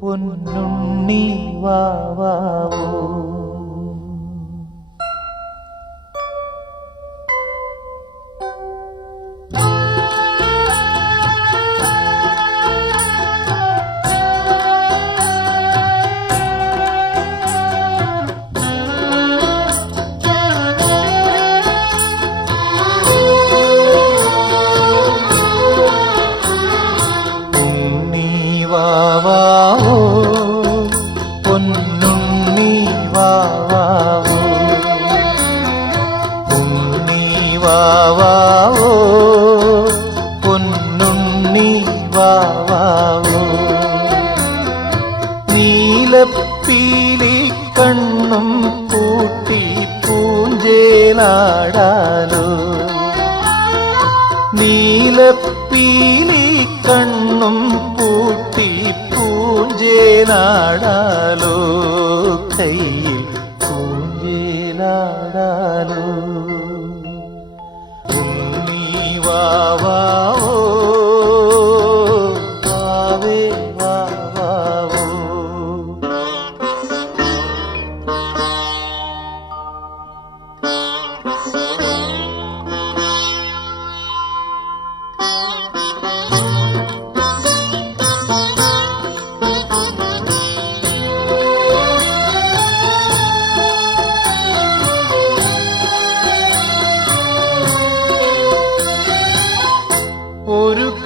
പൊന്നുണ്ണി വാവാവോ വാവാവോ? ഉണ്ണി വാവാവോ? പൊന്നുണ്ണി വാവാവോ? നീലപ്പീലി കണ്ണും പൂട്ടി പൂഞ്ചേലാടാലോ? നീലപ്പീലി കണ്ണും പൂട്ടി പൂഞ്ചേലാടാലോ? കയ്യിൽ പൂഞ്ചേലാടാലോ ഉണ്ണി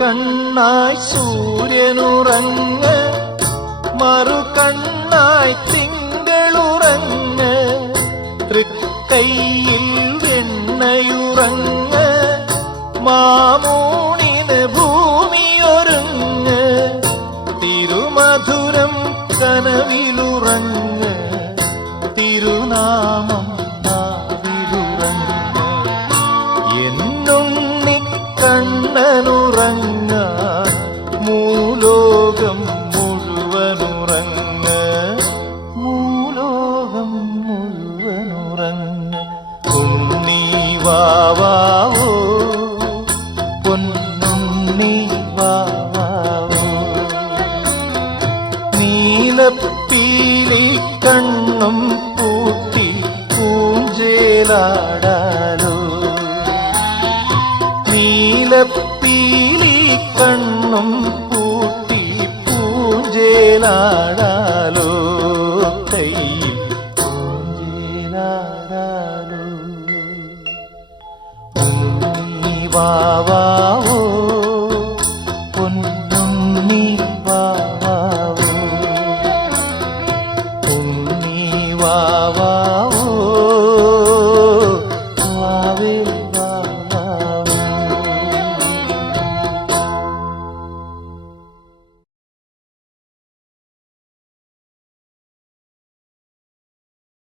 കണ്ണായി സൂര്യനുറങ്ങ് മറു കണ്ണായി തിങ്കളുറങ്ങ് തൃക്കൈയിൽ വെണ്ണയുറങ്ങ് മാമൂണിന് ഭൂമിയൊരുങ്ങ് ഉണ്ണി വാവാവോ പൊന്നുണ്ണി വാവാവോ നീലപ്പീലി കണ്ണും പൂട്ടി പൂഞ്ചേലാടാലോ നീലപ്പീലി കണ്ണും പൂട്ടി പൂഞ്ചേലാടാലോ ಬಾವಾ ಓ